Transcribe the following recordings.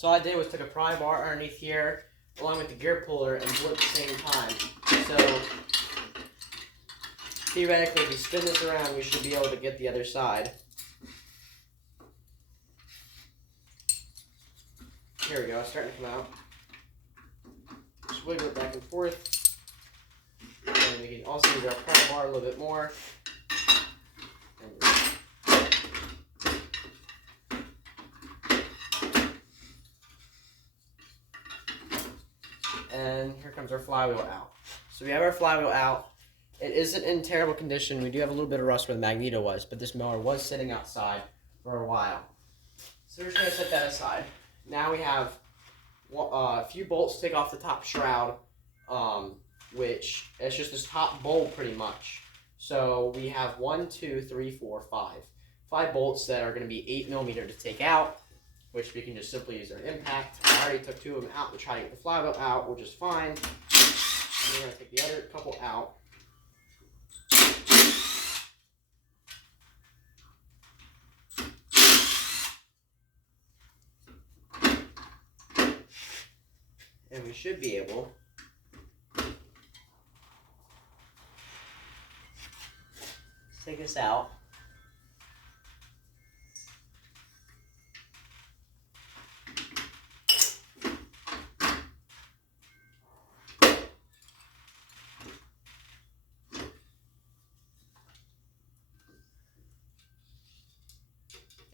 So all I did was took a pry bar underneath here, along with the gear puller, and blew at the same time. So theoretically, if we spin this around, we should be able to get the other side. Here we go, it's starting to come out. Just wiggle it back and forth. And we can also use our pry bar a little bit more. And here comes our flywheel out. So we have our flywheel out. It isn't in terrible condition. We do have a little bit of rust where the magneto was, but this mower was sitting outside for a while. So we're just going to set that aside. Now we have a few bolts to take off the top shroud, which it's just this top bolt pretty much. So we have 1, 2, 3, 4, 5. 5 bolts that are going to be 8mm to take out, which we can just simply use our impact. I already took 2 of them out to try to get the flywheel out, which is fine. We're going to take the other couple out. And we should be able to take this out.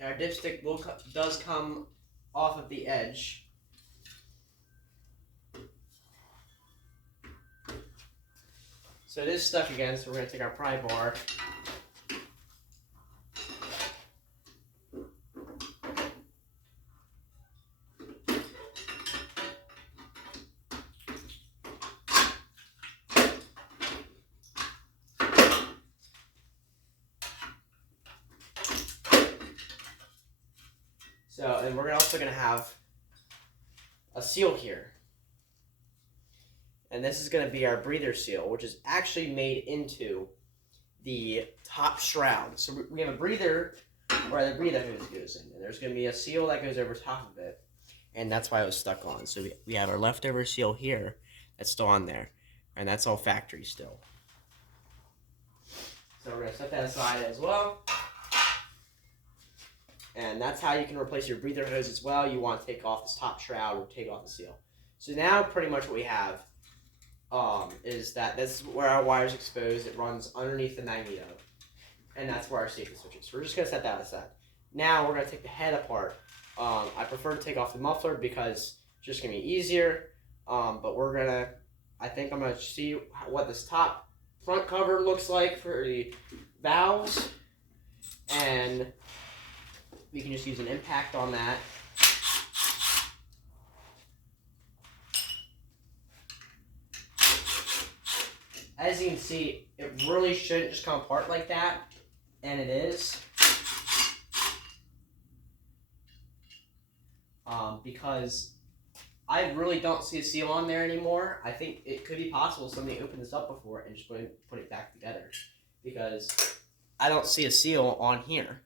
Our dipstick does come off of the edge. So it is stuck again, so we're going to take our pry bar. So, and we're also going to have a seal here. And this is going to be our breather seal, which is actually made into the top shroud. So we have a breather where the breather hose goes in. And there's going to be a seal that goes over top of it. And that's why it was stuck on. So we have our leftover seal here that's still on there. And that's all factory still. So we're going to set that aside as well. And that's how you can replace your breather hose as well. You want to take off this top shroud or take off the seal. So now pretty much what we have is that this is where our wire's exposed. It runs underneath the magneto. And that's where our safety switch is. So we're just going to set that aside. Now we're going to take the head apart. I prefer to take off the muffler because it's just going to be easier. But we're going to, I think I'm going to see what this top front cover looks like for the valves. And we can just use an impact on that. As you can see, it really shouldn't just come apart like that, and it is. Because I really don't see a seal on there anymore. I think it could be possible somebody opened this up before and just put it back together. Because I don't see a seal on here.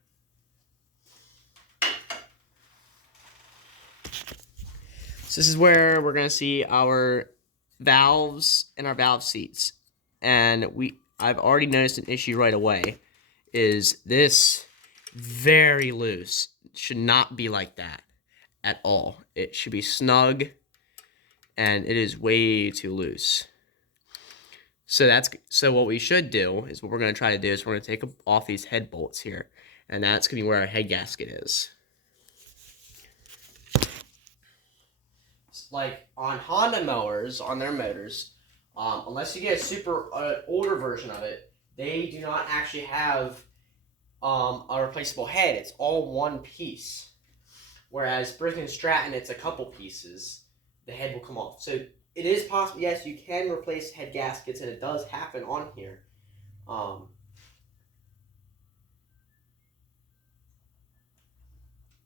So this is where we're going to see our valves and our valve seats. And I've already noticed an issue right away. Is this very loose. It should not be like that at all. It should be snug. And it is way too loose. So what we should do is what we're going to try to do is we're going to take off these head bolts here. And that's going to be where our head gasket is. Like on Honda mowers, on their motors, unless you get a super older version of it, they do not actually have a replaceable head. It's all one piece. Whereas Briggs & Stratton, it's a couple pieces. The head will come off. So it is possible, yes, you can replace head gaskets, and it does happen on here.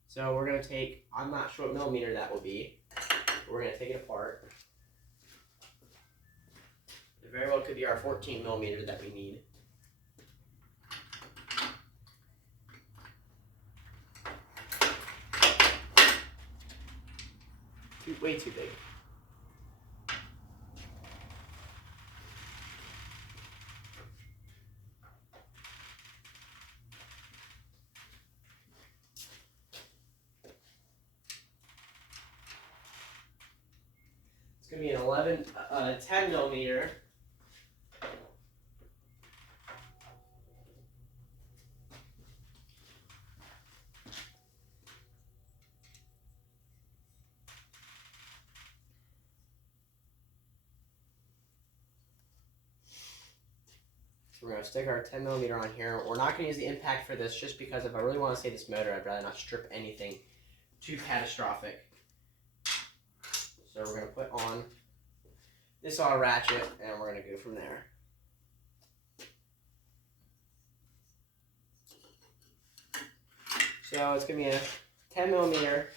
So we're going to take, I'm not sure what millimeter that will be. We're going to take it apart. It very well could be our 14mm that we need. way too big. It's going to be an 10 millimeter. So we're going to stick our 10 millimeter on here. We're not going to use the impact for this just because if I really want to save this motor, I'd rather not strip anything too catastrophic. So we're going to put on this auto ratchet and we're going to go from there. So it's going to be a 10 millimeter,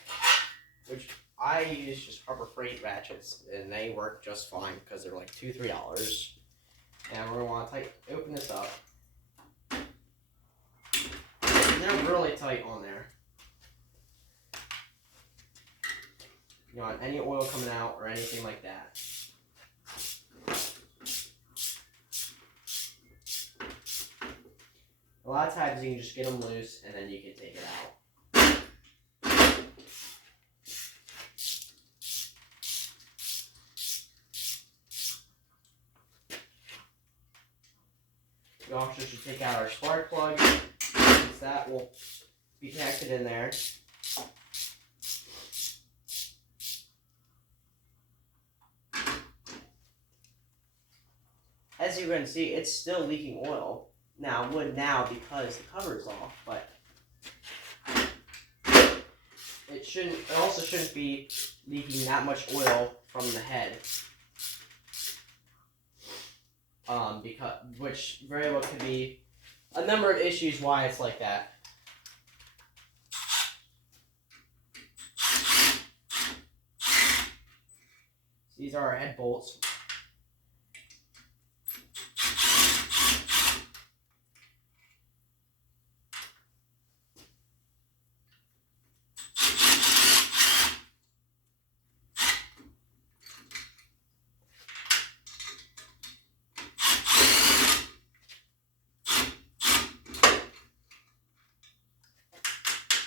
which I use just Harbor Freight ratchets, and they work just fine because they're like $2-3. And we're going to want to open this up. And they're really tight on there. You don't want any oil coming out or anything like that. A lot of times you can just get them loose and then you can take it out. We also should take out our spark plug, since that will be connected in there. As you can see, it's still leaking oil. Now, it would now because the cover is off, but it also shouldn't be leaking that much oil from the head. Which very well could be a number of issues why it's like that. These are our head bolts.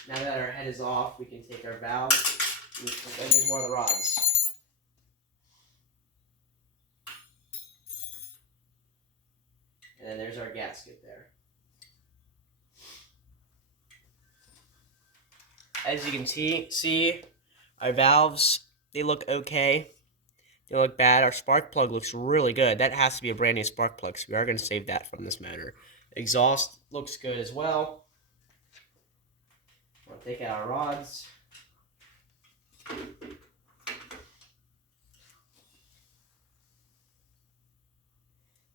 Now that our head is off, we can take our valve and here's more of the rods. And then there's our gasket there. As you can see, our valves, they look okay. They look bad. Our spark plug looks really good. That has to be a brand new spark plug, so we are going to save that from this motor. Exhaust looks good as well. We'll take out our rods.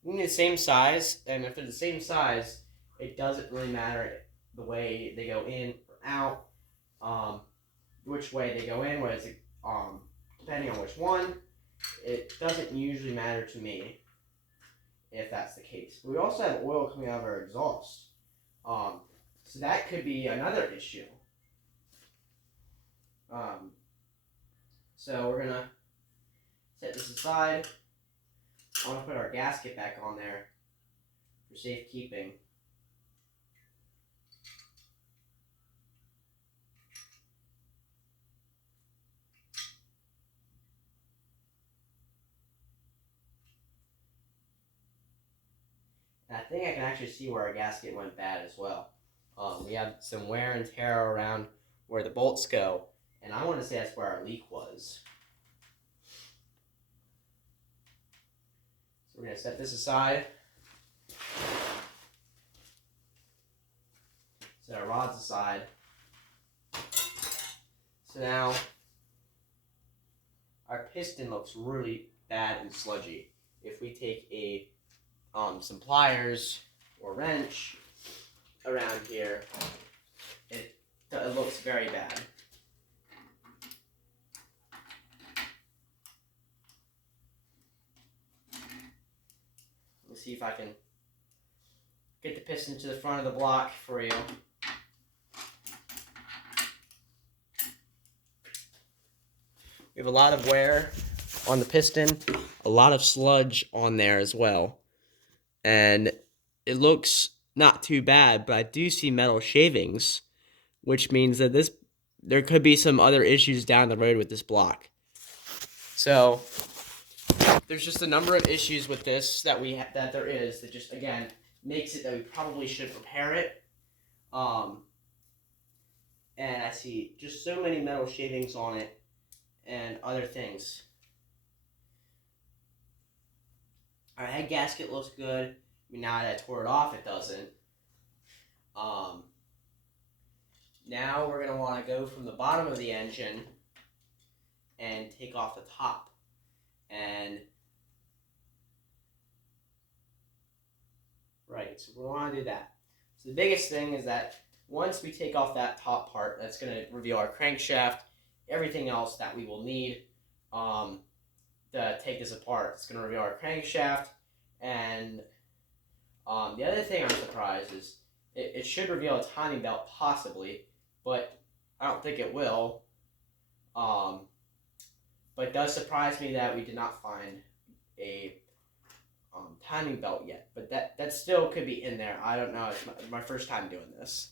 You need the same size, and if they're the same size, it doesn't really matter the way they go in or out, which way they go in, whether it's depending on which one. It doesn't usually matter to me if that's the case. But we also have oil coming out of our exhaust, so that could be another issue. So we're gonna set this aside. I want to put our gasket back on there for safekeeping. And I think I can actually see where our gasket went bad as well. We have some wear and tear around where the bolts go, and I want to say that's where our leak was. So we're going to set this aside. Set our rods aside. So now our piston looks really bad and sludgy. If we take some pliers or wrench around here, it looks very bad. Let's see if I can get the piston to the front of the block for you. We have a lot of wear on the piston, a lot of sludge on there as well. And it looks not too bad, but I do see metal shavings, which means that there could be some other issues down the road with this block. So there's just a number of issues with this that there is that just, again, makes it that we probably should repair it. And I see just so many metal shavings on it and other things. Our head gasket looks good. I mean, now that I tore it off, it doesn't. Now we're going to want to go from the bottom of the engine and take off the top. And right, so we want to do that. So the biggest thing is that once we take off that top part, that's going to reveal our crankshaft, everything else that we will need to take this apart. It's going to reveal our crankshaft, and the other thing I'm surprised is it should reveal a timing belt possibly, but I don't think it will. But it does surprise me that we did not find a timing belt yet, but that still could be in there. I don't know. It's my first time doing this.